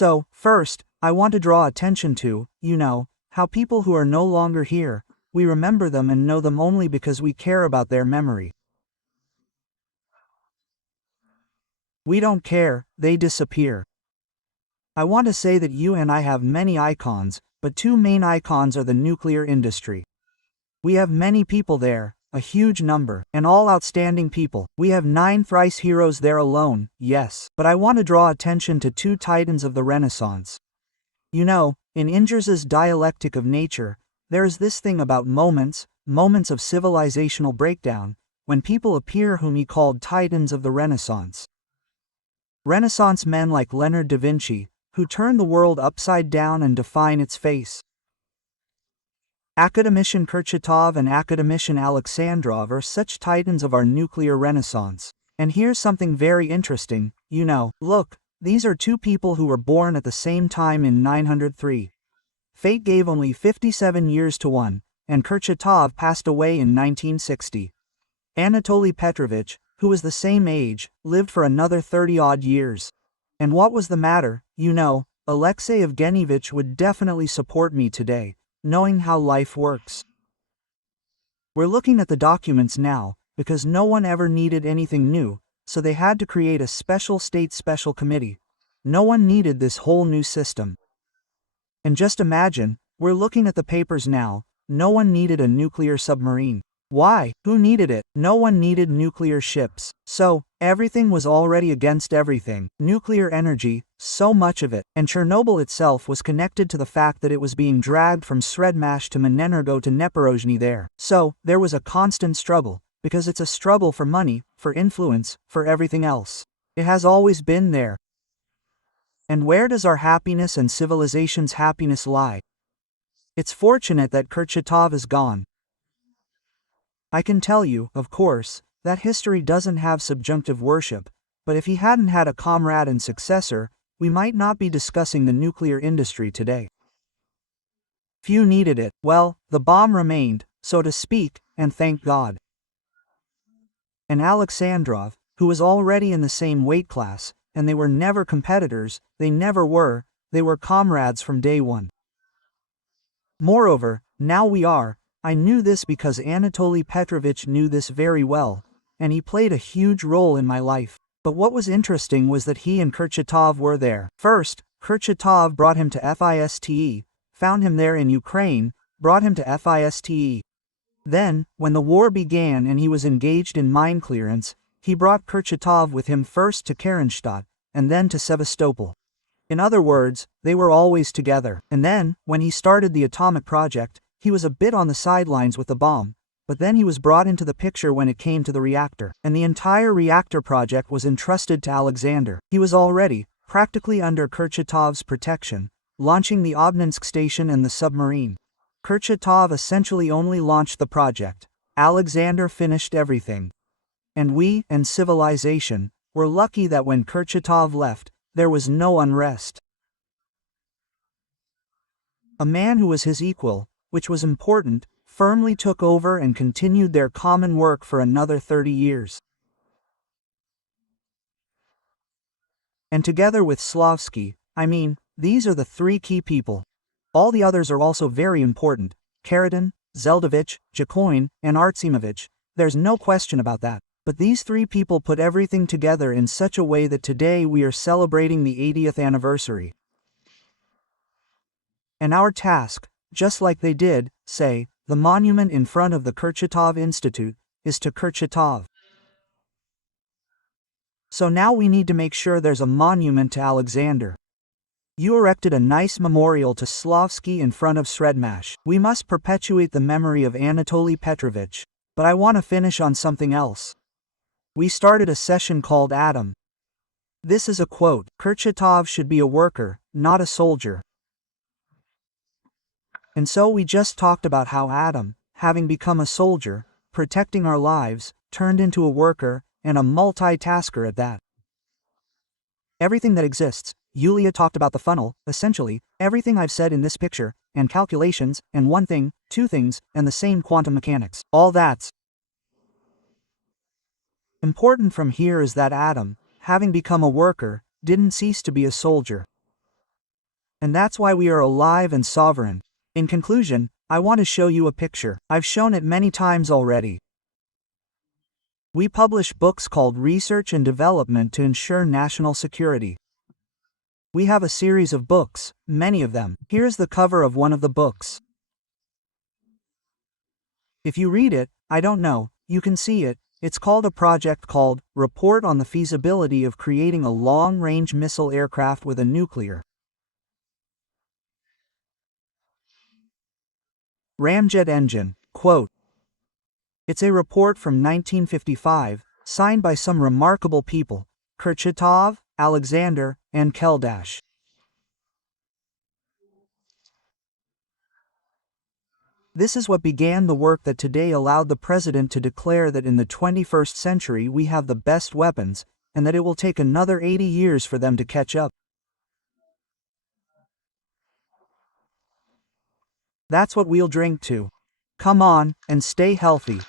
So, first, I want to draw attention to, how people who are no longer here, we remember them and know them only because we care about their memory. We don't care, they disappear. I want to say that you and I have many icons, but two main icons are the nuclear industry. We have many people there, a huge number, and all outstanding people. We have 9 thrice heroes there alone, yes. But I want to draw attention to 2 titans of the Renaissance. In Ingers's dialectic of nature, there is this thing about moments of civilizational breakdown, when people appear whom he called titans of the Renaissance. Renaissance men like Leonardo da Vinci, who turn the world upside down and define its face. Academician Kurchatov and Academician Alexandrov are such titans of our nuclear renaissance. And here's something very interesting, look, these are 2 people who were born at the same time in 903. Fate gave only 57 years to one, and Kurchatov passed away in 1960. Anatoly Petrovich, who was the same age, lived for another 30-odd years. And what was the matter? Alexei Evgenyevich would definitely support me today, knowing how life works. We're looking at the documents now, because no one ever needed anything new, so they had to create a special state special committee. No one needed this whole new system. And just imagine, we're looking at the papers now, no one needed a nuclear submarine. Why? Who needed it? No one needed nuclear ships. So, everything was already against everything. Nuclear energy, so much of it, and Chernobyl itself was connected to the fact that it was being dragged from Sredmash to Minenergo to Neporozhny there. So, there was a constant struggle, because it's a struggle for money, for influence, for everything else. It has always been there. And where does our happiness and civilization's happiness lie? It's fortunate that Kurchatov is gone. I can tell you, of course, that history doesn't have subjunctive worship, but if he hadn't had a comrade and successor, we might not be discussing the nuclear industry today. Few needed it. Well, the bomb remained, so to speak, and thank God. And Alexandrov, who was already in the same weight class, and they were never competitors, they were comrades from day one. Moreover, now we are. I knew this because Anatoly Petrovich knew this very well, and he played a huge role in my life. But what was interesting was that he and Kurchatov were there. First, Kurchatov brought him to FISTE, found him there in Ukraine, brought him to FISTE. Then, when the war began and he was engaged in mine clearance, he brought Kurchatov with him first to Kronstadt, and then to Sevastopol. In other words, they were always together. And then, when he started the atomic project, he was a bit on the sidelines with the bomb, but then he was brought into the picture when it came to the reactor, and the entire reactor project was entrusted to Alexander. He was already, practically under Kurchatov's protection, launching the Obninsk station and the submarine. Kurchatov essentially only launched the project. Alexander finished everything. And we, and civilization, were lucky that when Kurchatov left, there was no unrest. A man who was his equal, which was important, firmly took over and continued their common work for another 30 years. And together with Slavsky, these are the 3 key people. All the others are also very important: Karatin, Zeldovich, Jakoin, and Artsimovich. There's no question about that. But these 3 people put everything together in such a way that today we are celebrating the 80th anniversary. And our task, just like they did, say, the monument in front of the Kurchatov Institute, is to Kurchatov. So now we need to make sure there's a monument to Alexander. You erected a nice memorial to Slavsky in front of Sredmash. We must perpetuate the memory of Anatoly Petrovich. But I want to finish on something else. We started a session called Atom. This is a quote: Kurchatov should be a worker, not a soldier. And so we just talked about how Adam, having become a soldier, protecting our lives, turned into a worker, and a multitasker at that. Everything that exists, Yulia talked about the funnel, essentially, everything I've said in this picture, and calculations, and one thing, 2 things, and the same quantum mechanics. All that's important from here is that Adam, having become a worker, didn't cease to be a soldier. And that's why we are alive and sovereign. In conclusion, I want to show you a picture. I've shown it many times already. We publish books called Research and Development to ensure national security. We have a series of books, many of them. Here's the cover of one of the books. If you read it, I don't know, you can see it. It's called a project called Report on the Feasibility of Creating a Long-Range Missile Aircraft with a Nuclear Ramjet Engine. Quote. It's a report from 1955, signed by some remarkable people, Kurchatov, Alexander, and Keldash. This is what began the work that today allowed the president to declare that in the 21st century we have the best weapons, and that it will take another 80 years for them to catch up. That's what we'll drink to. Come on, and stay healthy.